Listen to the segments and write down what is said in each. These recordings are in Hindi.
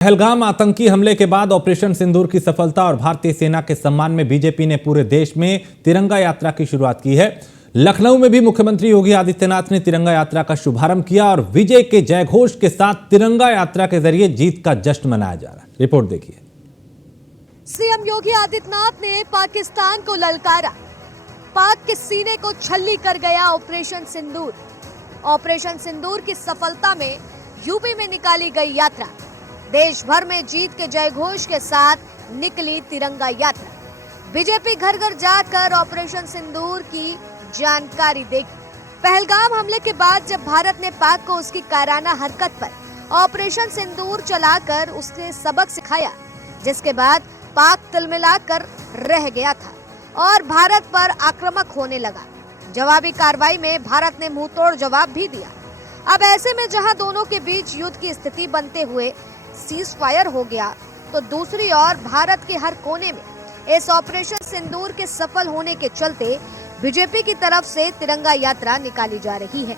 पहलगाम आतंकी हमले के बाद ऑपरेशन सिंदूर की सफलता और भारतीय सेना के सम्मान में बीजेपी ने पूरे देश में तिरंगा यात्रा की शुरुआत की है। लखनऊ में भी मुख्यमंत्री योगी आदित्यनाथ ने तिरंगा यात्रा का शुभारंभ किया और विजय के जयघोष के साथ तिरंगा यात्रा के जरिए जीत का जश्न मनाया जा रहा है। रिपोर्ट देखिए। सीएम योगी आदित्यनाथ ने पाकिस्तान को ललकारा। पाक के सीने को छल्ली कर गया ऑपरेशन सिंदूर। ऑपरेशन सिंदूर की सफलता में यूपी में निकाली गई यात्रा। देश भर में जीत के जयघोष के साथ निकली तिरंगा यात्रा। बीजेपी घर घर जाकर ऑपरेशन सिंदूर की जानकारी देगी। पहलगाम हमले के बाद जब भारत ने पाक को उसकी कायराना हरकत पर ऑपरेशन सिंदूर चलाकर उसने सबक सिखाया, जिसके बाद पाक तिलमिलाकर रह गया था और भारत पर आक्रामक होने लगा। जवाबी कार्रवाई में भारत ने मुंहतोड़ जवाब भी दिया। अब ऐसे में जहां दोनों के बीच युद्ध की स्थिति बनते हुए सीज फायर हो गया, तो दूसरी ओर भारत के हर कोने में इस ऑपरेशन सिंदूर के सफल होने के चलते बीजेपी की तरफ से तिरंगा यात्रा निकाली जा रही है।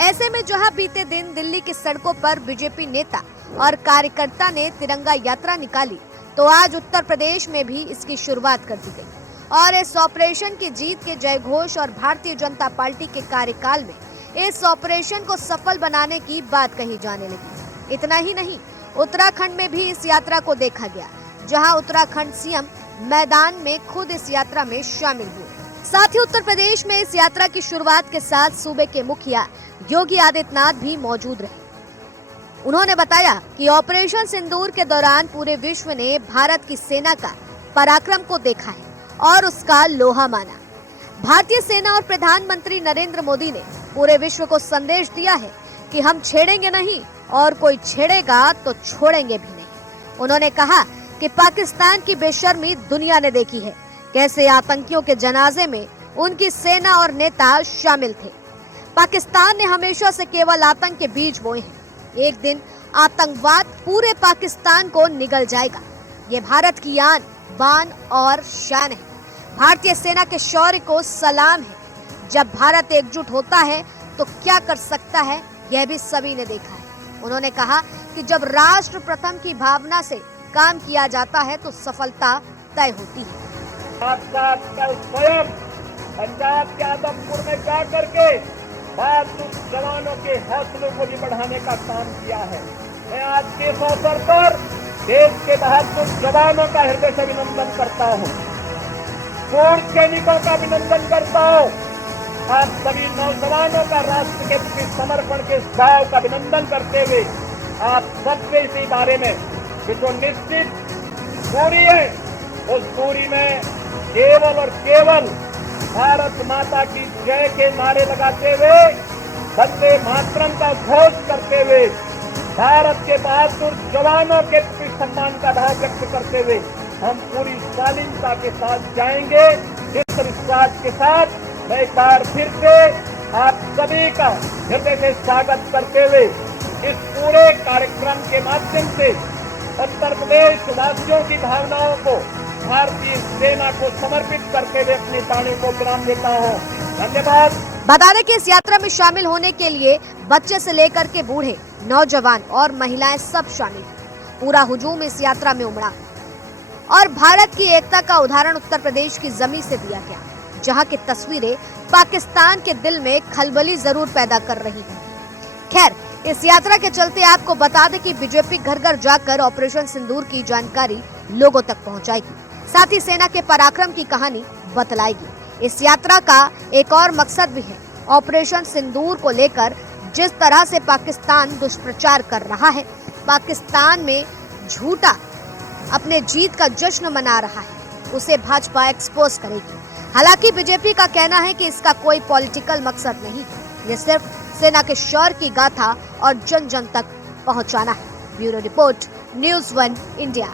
ऐसे में जहां बीते दिन दिल्ली की सड़कों पर बीजेपी नेता और कार्यकर्ता ने तिरंगा यात्रा निकाली, तो आज उत्तर प्रदेश में भी इसकी शुरुआत कर दी गई और इस ऑपरेशन की जीत के जयघोष और भारतीय जनता पार्टी के कार्यकाल में इस ऑपरेशन को सफल बनाने की बात कही जाने लगी। इतना ही नहीं, उत्तराखंड में भी इस यात्रा को देखा गया, जहां उत्तराखंड सीएम मैदान में खुद इस यात्रा में शामिल हुए। साथ ही उत्तर प्रदेश में इस यात्रा की शुरुआत के साथ सूबे के मुखिया योगी आदित्यनाथ भी मौजूद रहे। उन्होंने बताया कि ऑपरेशन सिंदूर के दौरान पूरे विश्व ने भारत की सेना का पराक्रम को देखा है और उसका लोहा माना। भारतीय सेना और प्रधानमंत्री नरेंद्र मोदी ने पूरे विश्व को संदेश दिया है कि हम छेड़ेंगे नहीं और कोई छेड़ेगा तो छोड़ेंगे भी नहीं। उन्होंने कहा कि पाकिस्तान की बेशर्मी दुनिया ने देखी है, कैसे आतंकियों के जनाजे में उनकी सेना और नेता शामिल थे। पाकिस्तान ने हमेशा से केवल आतंक के बीज बोए हैं। एक दिन आतंकवाद पूरे पाकिस्तान को निगल जाएगा। ये भारत की आन, बान और शान है। भारतीय सेना के शौर्य को सलाम है। जब भारत एकजुट होता है तो क्या कर सकता है, यह भी सभी ने देखा है। उन्होंने कहा कि जब राष्ट्र प्रथम की भावना से काम किया जाता है तो सफलता तय होती है। कल स्वयं पंजाब के आदमपुर में जा करके बहादुर जवानों के हौसलों को भी बढ़ाने का काम किया है। मैं आज के इस अवसर पर देश के बहादुर जवानों का हृदय से अभिनंदन करता हूँ, पूर्व सैनिकों का अभिनंदन करता हूँ। आप सभी नौजवानों का राष्ट्र के प्रति समर्पण के भाव का अभिनंदन करते हुए आप सबसे इसी बारे में कि जो निश्चित दूरी है, उस दूरी में केवल और केवल भारत माता की जय के नारे लगाते हुए, वंदे मातरम का घोष करते हुए, भारत के बहादुर जवानों के प्रति सम्मान का भाव व्यक्त करते हुए हम पूरी शालीनता के साथ जाएंगे। इस विश्वास के साथ मैं एक बार फिर से आप सभी का हृदय से स्वागत करते हुए इस पूरे कार्यक्रम के माध्यम से उत्तर प्रदेश वासियों की भावनाओं को भारतीय सेना को समर्पित करते हुए अपनी वाणी को विराम देता हूँ। धन्यवाद। बता दें कि इस यात्रा में शामिल होने के लिए बच्चे से लेकर के बूढ़े, नौजवान और महिलाएं सब शामिल हैं। पूरा हुजूम इस यात्रा में उमड़ा और भारत की एकता का उदाहरण उत्तर प्रदेश की जमीन से दिया गया, जहां की तस्वीरें पाकिस्तान के दिल में खलबली जरूर पैदा कर रही हैं। खैर, इस यात्रा के चलते आपको बता दें कि बीजेपी घर घर जाकर ऑपरेशन सिंदूर की जानकारी लोगों तक पहुंचाएगी, साथ ही सेना के पराक्रम की कहानी बतलाएगी। इस यात्रा का एक और मकसद भी है। ऑपरेशन सिंदूर को लेकर जिस तरह से पाकिस्तान दुष्प्रचार कर रहा है, पाकिस्तान में झूठा अपने जीत का जश्न मना रहा है, उसे भाजपा एक्सपोज करेगी। हालांकि बीजेपी का कहना है कि इसका कोई पॉलिटिकल मकसद नहीं, ये सिर्फ सेना के शौर्य की गाथा और जन जन तक पहुंचाना है। Bureau report, news 1 India.